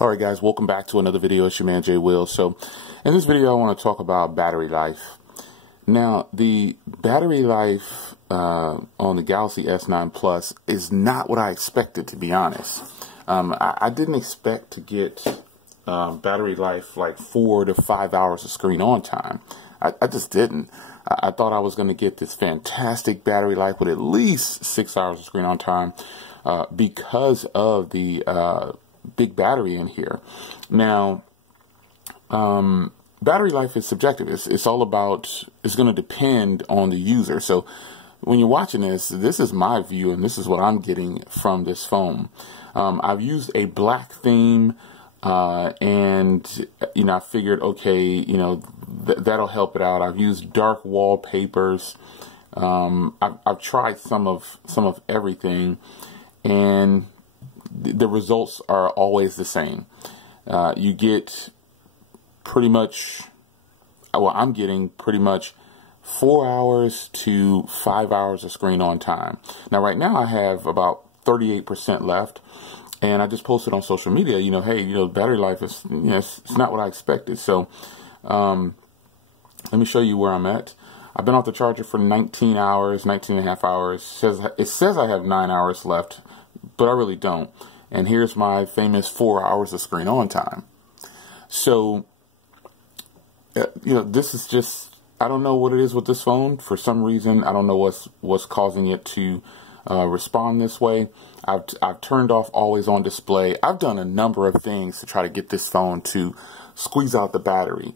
Alright guys, welcome back to another video. It's your man Jay Will. So in this video I want to talk about battery life. Now the battery life on the Galaxy S9 Plus is not what I expected, to be honest. I didn't expect to get battery life like 4 to 5 hours of screen on time. I just didn't. I thought I was going to get this fantastic battery life with at least 6 hours of screen on time because of the big battery in here. Now, battery life is subjective. It's all about, it's going to depend on the user. So when you're watching this is my view and this is what I'm getting from this phone. I've used a black theme and, you know, I figured, okay, you know, that'll help it out. I've used dark wallpapers. I've tried some of everything, and the results are always the same. You get pretty much, well, I'm getting pretty much 4 hours to 5 hours of screen on time. Now, right now I have about 38% left, and I just posted on social media, you know, hey, you know, battery life is, you know, it's not what I expected. So, let me show you where I'm at. I've been off the charger for 19 hours, 19 and a half hours. It says I have 9 hours left, but I really don't. And here's my famous 4 hours of screen on time. So, you know, this is just, I don't know what it is with this phone. For some reason, I don't know what's causing it to respond this way. I've turned off always on display. I've done a number of things to try to get this phone to squeeze out the battery.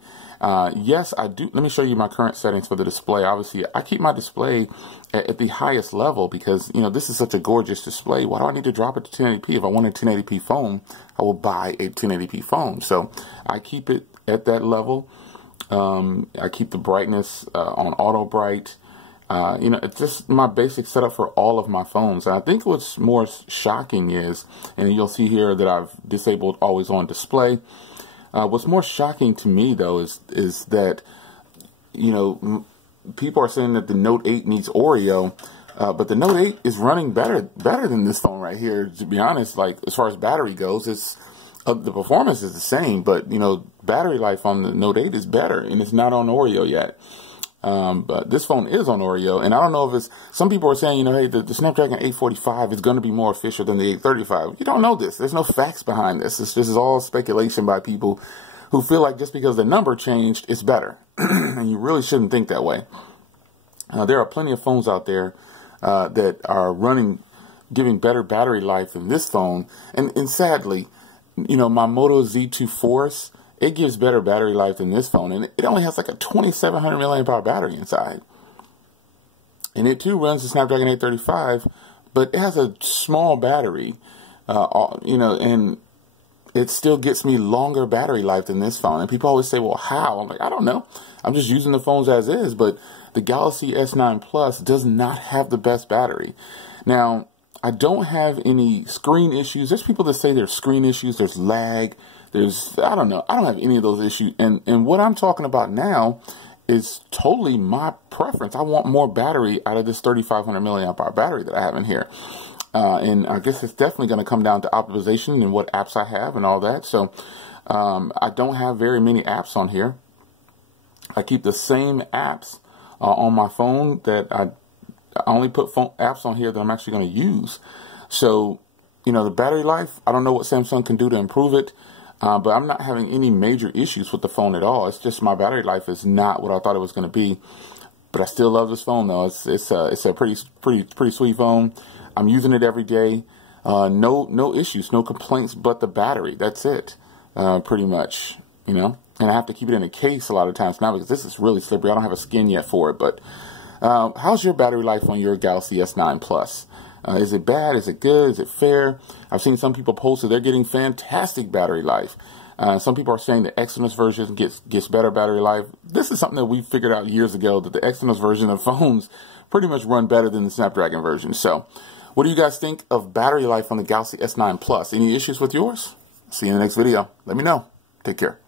Yes, I do. Let me show you my current settings for the display. Obviously, I keep my display at the highest level because, you know, this is such a gorgeous display. Why do I need to drop it to 1080p? If I want a 1080p phone, I will buy a 1080p phone. So I keep it at that level. I keep the brightness on auto bright. You know, it's just my basic setup for all of my phones. And I think what's more shocking is, and you'll see here that I've disabled always on display. What's more shocking to me, though, is that, you know, people are saying that the Note 8 needs Oreo, but the Note 8 is running better than this phone right here. To be honest, like as far as battery goes, it's the performance is the same, but you know, battery life on the Note 8 is better, and it's not on Oreo yet. But this phone is on Oreo, and I don't know if it's, some people are saying, you know, hey, the Snapdragon 845 is going to be more efficient than the 835. You don't know this. There's no facts behind this. This is all speculation by people who feel like just because the number changed, it's better. And you really shouldn't think that way. There are plenty of phones out there that are giving better battery life than this phone. And sadly, you know, my Moto Z2 Force, it gives better battery life than this phone, and it only has like a 2700 milliamp hour battery inside. And it too runs the Snapdragon 835, but it has a small battery, you know, and it still gets me longer battery life than this phone. And people always say, well, how? I'm like, I don't know. I'm just using the phones as is, but the Galaxy S9 Plus does not have the best battery. Now, I don't have any screen issues. There's people that say there's screen issues, there's lag. I don't know. I don't have any of those issues. And what I'm talking about now is totally my preference. I want more battery out of this 3500 milliamp hour battery that I have in here. And I guess it's definitely going to come down to optimization and what apps I have and all that. So I don't have very many apps on here. I keep the same apps on my phone that I only put apps on here that I'm actually going to use. So, you know, the battery life, I don't know what Samsung can do to improve it. But I'm not having any major issues with the phone at all. It's just my battery life is not what I thought it was going to be. But I still love this phone, though. It's a pretty sweet phone. I'm using it every day. No issues, no complaints, but the battery. That's it, pretty much. You know, and I have to keep it in a case a lot of times now because this is really slippery. I don't have a skin yet for it. But how's your battery life on your Galaxy S9 Plus? Is it bad? Is it good? Is it fair? I've seen some people post that they're getting fantastic battery life. Some people are saying the Exynos version gets better battery life. This is something that we figured out years ago, that the Exynos version of phones pretty much run better than the Snapdragon version. So what do you guys think of battery life on the Galaxy S9 Plus? Any issues with yours? See you in the next video. Let me know. Take care.